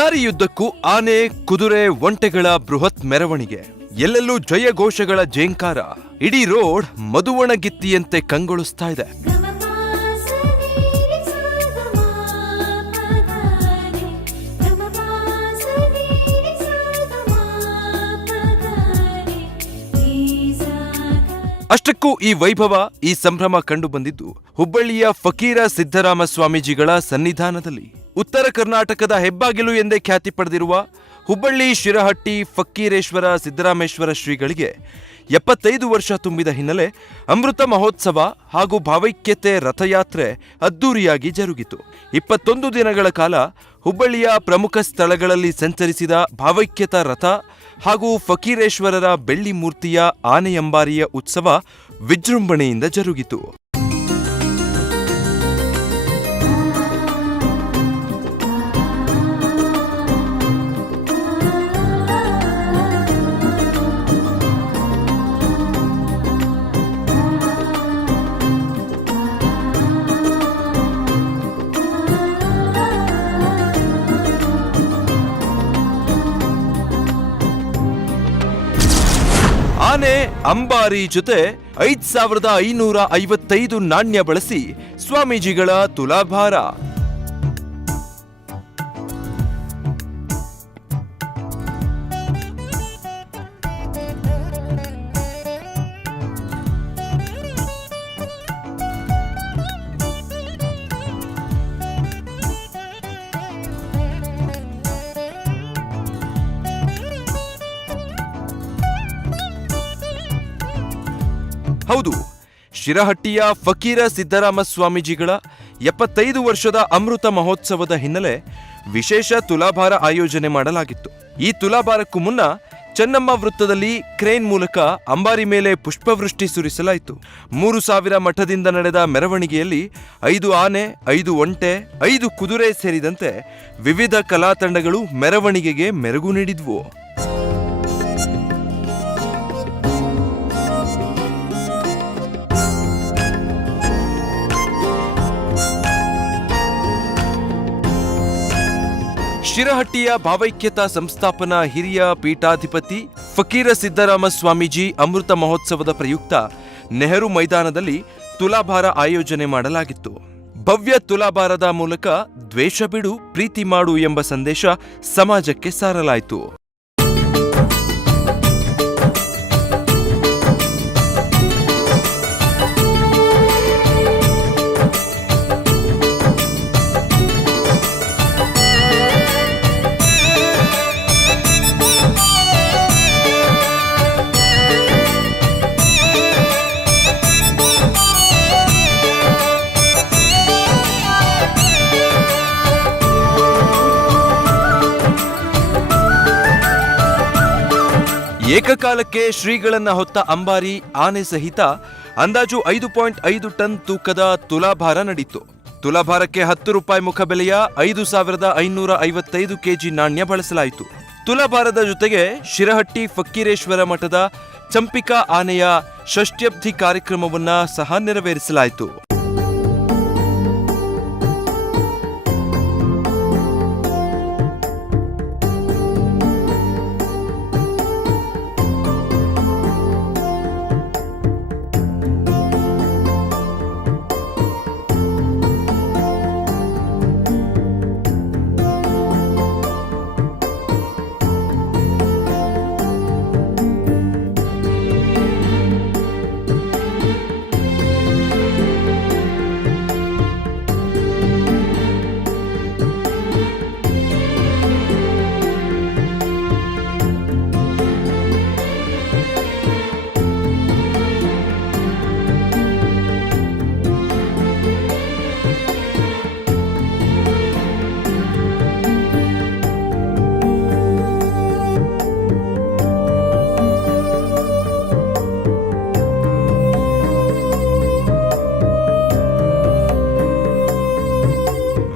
ದಾರಿಯುದ್ದಕ್ಕೂ ಆನೆ, ಕುದುರೆ, ಒಂಟೆಗಳ ಬೃಹತ್ ಮೆರವಣಿಗೆ. ಎಲ್ಲೆಲ್ಲೂ ಜಯಘೋಷಗಳ ಜೇಂಕಾರ ಇಡೀ ರೋಡ್ ಮಧುವಣಗಿತ್ತಿಯಂತೆ ಕಂಗೊಳಿಸ್ತಾ ಇದೆ. ಅಷ್ಟಕ್ಕೂ ಈ ವೈಭವ, ಈ ಸಂಭ್ರಮ ಕಂಡು ಬಂದಿದ್ದು ಹುಬ್ಬಳ್ಳಿಯ ಫಕೀರ ಸಿದ್ದರಾಮ ಸ್ವಾಮೀಜಿಗಳ ಸನ್ನಿಧಾನದಲ್ಲಿ. ಉತ್ತರ ಕರ್ನಾಟಕದ ಹೆಬ್ಬಾಗಿಲು ಎಂದೇ ಖ್ಯಾತಿ ಪಡೆದಿರುವ ಹುಬ್ಬಳ್ಳಿ, ಶಿರಹಟ್ಟಿ, ಫಕ್ಕೀರೇಶ್ವರ, ಸಿದ್ದರಾಮೇಶ್ವರ ಶ್ರೀಗಳಿಗೆ ಎಪ್ಪತ್ತೈದು ವರ್ಷ ತುಂಬಿದ ಹಿನ್ನೆಲೆ ಅಮೃತ ಮಹೋತ್ಸವ ಹಾಗೂ ಭಾವೈಕ್ಯತೆ ರಥಯಾತ್ರೆ ಅದ್ದೂರಿಯಾಗಿ ಜರುಗಿತು. ಇಪ್ಪತ್ತೊಂದು ದಿನಗಳ ಕಾಲ ಹುಬ್ಬಳ್ಳಿಯ ಪ್ರಮುಖ ಸ್ಥಳಗಳಲ್ಲಿ ಸಂಚರಿಸಿದ ಭಾವೈಕ್ಯತಾ ರಥ ಹಾಗೂ ಫಕೀರೇಶ್ವರರ ಬೆಳ್ಳಿ ಮೂರ್ತಿಯ ಆನೆಯಂಬಾರಿಯ ಉತ್ಸವ ವಿಜೃಂಭಣೆಯಿಂದ ಜರುಗಿತು. ಆನೆ ಅಂಬಾರಿ ಜೊತೆ ಐದ್ ಸಾವಿರದ ಐನೂರ ಐವತ್ತೈದು ನಾಣ್ಯ ಬಳಸಿ ಸ್ವಾಮೀಜಿಗಳ ತುಲಾಭಾರ. ಹೌದು, ಶಿರಹಟ್ಟಿಯ ಫಕೀರ ಸಿದ್ದರಾಮ ಸ್ವಾಮೀಜಿಗಳ ಎಪ್ಪತ್ತೈದು ವರ್ಷದ ಅಮೃತ ಮಹೋತ್ಸವದ ಹಿನ್ನೆಲೆ ವಿಶೇಷ ತುಲಾಭಾರ ಆಯೋಜನೆ ಮಾಡಲಾಗಿತ್ತು. ಈ ತುಲಾಭಾರಕ್ಕೂ ಮುನ್ನ ಚೆನ್ನಮ್ಮ ವೃತ್ತದಲ್ಲಿ ಕ್ರೇನ್ ಮೂಲಕ ಅಂಬಾರಿ ಮೇಲೆ ಪುಷ್ಪವೃಷ್ಟಿ ಸುರಿಸಲಾಯಿತು. ಮೂರು ಸಾವಿರ ಮಠದಿಂದ ನಡೆದ ಮೆರವಣಿಗೆಯಲ್ಲಿ ಐದು ಆನೆ, ಐದು ಒಂಟೆ, ಐದು ಕುದುರೆ ಸೇರಿದಂತೆ ವಿವಿಧ ಕಲಾತಂಡಗಳು ಮೆರವಣಿಗೆಗೆ ಮೆರುಗು ನೀಡಿದ್ವು. ಶಿರಹಟ್ಟಿಯ ಭಾವೈಕ್ಯತಾ ಸಂಸ್ಥಾಪನಾ ಹಿರಿಯ ಪೀಠಾಧಿಪತಿ ಫಕೀರ ಸಿದ್ದರಾಮ ಸ್ವಾಮೀಜಿ ಅಮೃತ ಮಹೋತ್ಸವದ ಪ್ರಯುಕ್ತ ನೆಹರು ಮೈದಾನದಲ್ಲಿ ತುಲಾಭಾರ ಆಯೋಜನೆ ಮಾಡಲಾಗಿತ್ತು. ಭವ್ಯ ತುಲಾಭಾರದ ಮೂಲಕ ದ್ವೇಷ ಬಿಡು, ಪ್ರೀತಿ ಮಾಡು ಎಂಬ ಸಂದೇಶ ಸಮಾಜಕ್ಕೆ ಸಾರಲಾಯಿತು. ಏಕಕಾಲಕ್ಕೆ ಶ್ರೀಗಳನ್ನ ಹೊತ್ತ ಅಂಬಾರಿ ಆನೆ ಸಹಿತ ಅಂದಾಜು ಐದು ಪಾಯಿಂಟ್ ಐದು ಟನ್ ತೂಕದ ತುಲಾಭಾರ ನಡೀತು. ತುಲಾಭಾರಕ್ಕೆ ಹತ್ತು ರೂಪಾಯಿ ಮುಖಬೆಲೆಯ ಐದು ಸಾವಿರದ ಐನೂರ ಐವತ್ತೈದು ಕೆಜಿ ನಾಣ್ಯ ಬಳಸಲಾಯಿತು. ತುಲಾಭಾರದ ಜೊತೆಗೆ ಶಿರಹಟ್ಟಿ ಫಕ್ಕೀರೇಶ್ವರ ಮಠದ ಚಂಪಿಕಾ ಆನೆಯ ಷಷ್ಟ್ಯಬ್ಧಿ ಕಾರ್ಯಕ್ರಮವನ್ನ ಸಹ ನೆರವೇರಿಸಲಾಯಿತು.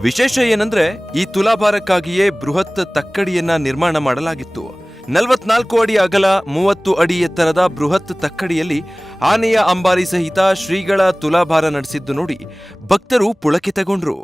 ವಿಶೇಷ ಏನಂದ್ರೆ ಈ ತುಲಾಭಾರಕ್ಕಾಗಿಯೇ ಬೃಹತ್ ತಕ್ಕಡಿಯನ್ನ ನಿರ್ಮಾಣ ಮಾಡಲಾಗಿತ್ತು. ನಲವತ್ನಾಲ್ಕು ಅಡಿ ಅಗಲ, ಮೂವತ್ತು ಅಡಿ ಎತ್ತರದ ಬೃಹತ್ ತಕ್ಕಡಿಯಲ್ಲಿ ಆನೆಯ ಅಂಬಾರಿ ಸಹಿತ ಶ್ರೀಗಳ ತುಲಾಭಾರ ನಡೆಸಿದ್ದು ನೋಡಿ ಭಕ್ತರು ಪುಳಕಿತಗೊಂಡ್ರು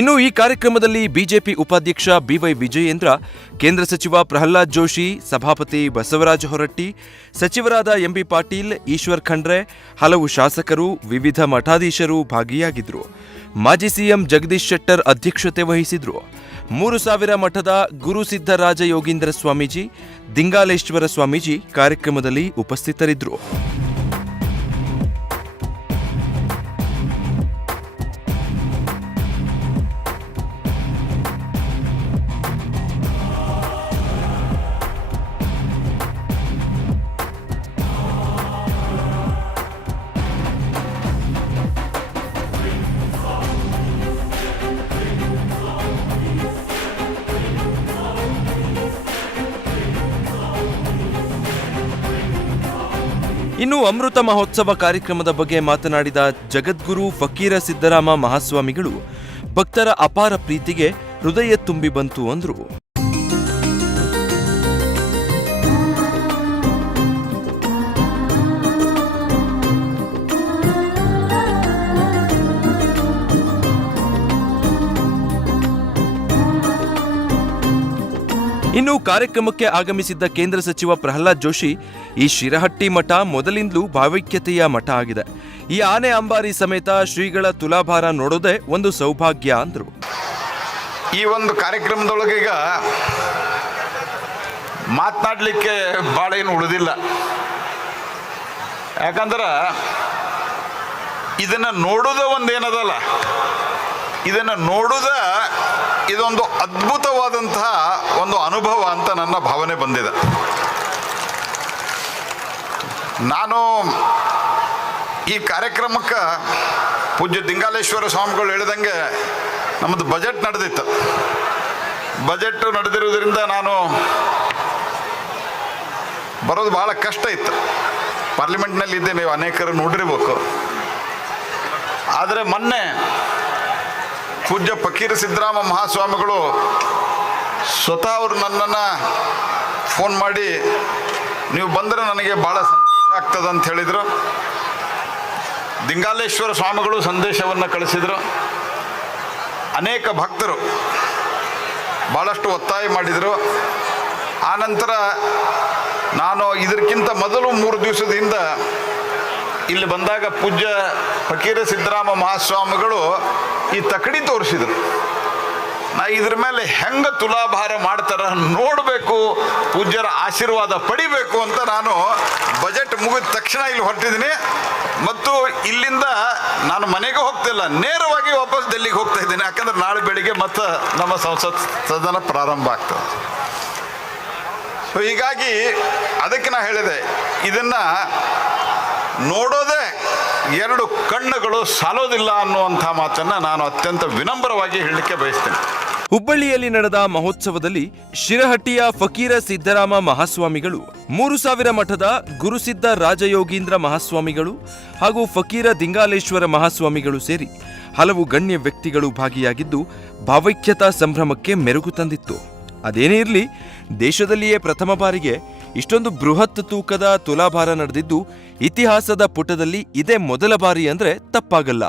ಇನ್ನು ಈ ಕಾರ್ಯಕ್ರಮದಲ್ಲಿ ಬಿಜೆಪಿ ಉಪಾಧ್ಯಕ್ಷ ಬಿವೈ ವಿಜಯೇಂದ್ರ, ಕೇಂದ್ರ ಸಚಿವ ಪ್ರಹ್ಲಾದ್ ಜೋಶಿ, ಸಭಾಪತಿ ಬಸವರಾಜ ಹೊರಟ್ಟಿ, ಸಚಿವರಾದ ಎಂಬಿ ಪಾಟೀಲ್, ಈಶ್ವರ್ ಖಂಡ್ರೆ, ಹಲವು ಶಾಸಕರು, ವಿವಿಧ ಮಠಾಧೀಶರು ಭಾಗಿಯಾಗಿದ್ರು. ಮಾಜಿ ಸಿಎಂ ಜಗದೀಶ್ ಶೆಟ್ಟರ್ ಅಧ್ಯಕ್ಷತೆ ವಹಿಸಿದ್ರು. ಮೂರು ಸಾವಿರ ಮಠದ ಗುರು ಸಿದ್ದರಾಜ ಯೋಗೀಂದ್ರ ಸ್ವಾಮೀಜಿ, ದಿಂಗಾಲೇಶ್ವರ ಸ್ವಾಮೀಜಿ ಕಾರ್ಯಕ್ರಮದಲ್ಲಿ ಉಪಸ್ಥಿತರಿದ್ದರು ಇನ್ನು ಅಮೃತ ಮಹೋತ್ಸವ ಕಾರ್ಯಕ್ರಮದ ಬಗ್ಗೆ ಮಾತನಾಡಿದ ಜಗದ್ಗುರು ಫಕೀರ ಸಿದ್ದರಾಮ ಮಹಾಸ್ವಾಮಿಗಳು, ಭಕ್ತರ ಅಪಾರ ಪ್ರೀತಿಗೆ ಹೃದಯ ತುಂಬಿ ಬಂತು ಅಂದ್ರು. ಇನ್ನು ಕಾರ್ಯಕ್ರಮಕ್ಕೆ ಆಗಮಿಸಿದ್ದ ಕೇಂದ್ರ ಸಚಿವ ಪ್ರಹ್ಲಾದ್ ಜೋಶಿ ಈ ಶಿರಹಟ್ಟಿ ಮಠ ಮೊದಲಿಂದಲೂ ಭಾವೈಕ್ಯತೆಯ ಮಠ ಆಗಿದೆ. ಈ ಆನೆ ಅಂಬಾರಿ ಸಮೇತ ಶ್ರೀಗಳ ತುಲಾಭಾರ ನೋಡೋದೇ ಒಂದು ಸೌಭಾಗ್ಯ ಅಂದರು. ಈ ಒಂದು ಕಾರ್ಯಕ್ರಮದೊಳಗೆ ಈಗ ಮಾತನಾಡಲಿಕ್ಕೆ ಭಾಳ ಏನು ಉಳಿದಿಲ್ಲ. ಯಾಕಂದ್ರೆ ಇದನ್ನು ನೋಡೋದ ಒಂದೇನದಲ್ಲ. ಇದನ್ನು ನೋಡುದ ಇದೊಂದು ಅದ್ಭುತವಾದಂತಹ ಒಂದು ಅನುಭವ ಅಂತ ನನ್ನ ಭಾವನೆ ಬಂದಿದೆ. ನಾನು ಈ ಕಾರ್ಯಕ್ರಮಕ್ಕೆ ಪೂಜ್ಯ ದಿಂಗಾಲೇಶ್ವರ ಸ್ವಾಮಿಗಳು ಹೇಳಿದಂಗೆ ನಮ್ಮದು ಬಜೆಟ್ ನಡೆದಿತ್ತು. ಬಜೆಟ್ ನಡೆದಿರೋದ್ರಿಂದ ನಾನು ಬರೋದು ಭಾಳ ಕಷ್ಟ ಇತ್ತು. ಪಾರ್ಲಿಮೆಂಟ್ನಲ್ಲಿ ಇದ್ದೆ ನೀವು ಅನೇಕರು ನೋಡಿರ್ಬೇಕು. ಆದರೆ ಮೊನ್ನೆ ಪೂಜ್ಯ ಫಕೀರ ಸಿದ್ದರಾಮ ಮಹಾಸ್ವಾಮಿಗಳು ಸ್ವತಃ ಅವರು ನನ್ನನ್ನು ಫೋನ್ ಮಾಡಿ, ನೀವು ಬಂದರೆ ನನಗೆ ಭಾಳ ಸಂತೋಷ ಆಗ್ತದೆ ಅಂತ ಹೇಳಿದರು. ದಿಂಗಾಲೇಶ್ವರ ಸ್ವಾಮಿಗಳು ಸಂದೇಶವನ್ನು ಕಳಿಸಿದರು. ಅನೇಕ ಭಕ್ತರು ಭಾಳಷ್ಟು ಒತ್ತಾಯ ಮಾಡಿದರು. ಆನಂತರ ನಾನು ಇದಕ್ಕಿಂತ ಮೊದಲು ಮೂರು ದಿವಸದಿಂದ ಇಲ್ಲಿ ಬಂದಾಗ ಪೂಜ್ಯ ಫಕೀರ ಸಿದ್ದರಾಮ ಮಹಾಸ್ವಾಮಿಗಳು ಈ ತಕಡಿ ತೋರಿಸಿದರು. ನಾ ಇದ್ರ ಮೇಲೆ ಹೆಂಗ ತುಲಾಭಾರ ಮಾಡ್ತಾರ ನೋಡಬೇಕು, ಪೂಜ್ಯರ ಆಶೀರ್ವಾದ ಪಡಿಬೇಕು ಅಂತ ನಾನು ಬಜೆಟ್ ಮುಗಿದ ತಕ್ಷಣ ಇಲ್ಲಿ ಹೊರಟಿದ್ದೀನಿ. ಮತ್ತು ಇಲ್ಲಿಂದ ನಾನು ಮನೆಗೆ ಹೋಗ್ತಿಲ್ಲ, ನೇರವಾಗಿ ವಾಪಸ್ ಡೆಲ್ಲಿಗೆ ಹೋಗ್ತಾ ಇದ್ದೀನಿ. ಯಾಕಂದ್ರೆ ನಾಳೆ ಬೆಳಿಗ್ಗೆ ಮತ್ತೆ ನಮ್ಮ ಸಂಸತ್ ಸದನ ಪ್ರಾರಂಭ ಆಗ್ತದೆ. ಸೊ ಹೀಗಾಗಿ ಅದಕ್ಕೆ ನಾ ಹೇಳಿದೆ, ಇದನ್ನ ನೋಡೋದೇ ಎರಡು ಕಣ್ಣುಗಳು ಸಾಲೋದಿಲ್ಲ ಅನ್ನುವಂಥ ಮಾತನ್ನು ನಾನು ಅತ್ಯಂತ ವಿನಮ್ರವಾಗಿ ಹೇಳಲಿಕ್ಕೆ ಬಯಸ್ತೇನೆ. ಹುಬ್ಬಳ್ಳಿಯಲ್ಲಿ ನಡೆದ ಮಹೋತ್ಸವದಲ್ಲಿ ಶಿರಹಟ್ಟಿಯ ಫಕೀರ ಸಿದ್ದರಾಮ ಮಹಾಸ್ವಾಮಿಗಳು, ಮೂರು ಸಾವಿರ ಮಠದ ಗುರುಸಿದ್ದ ರಾಜಯೋಗೀಂದ್ರ ಮಹಾಸ್ವಾಮಿಗಳು ಹಾಗೂ ಫಕೀರ ದಿಂಗಾಲೇಶ್ವರ ಮಹಾಸ್ವಾಮಿಗಳು ಸೇರಿ ಹಲವು ಗಣ್ಯ ವ್ಯಕ್ತಿಗಳು ಭಾಗಿಯಾಗಿದ್ದು ಭಾವೈಕ್ಯತಾ ಸಂಭ್ರಮಕ್ಕೆ ಮೆರುಗು ತಂದಿತ್ತು. ಅದೇನೇ ಇರಲಿ, ದೇಶದಲ್ಲಿಯೇ ಪ್ರಥಮ ಬಾರಿಗೆ ಇಷ್ಟೊಂದು ಬೃಹತ್ ತೂಕದ ತುಲಾಭಾರ ನಡೆದಿದ್ದು ಇತಿಹಾಸದ ಪುಟದಲ್ಲಿ ಇದೇ ಮೊದಲ ಬಾರಿ ಅಂದ್ರೆ ತಪ್ಪಾಗಲ್ಲ.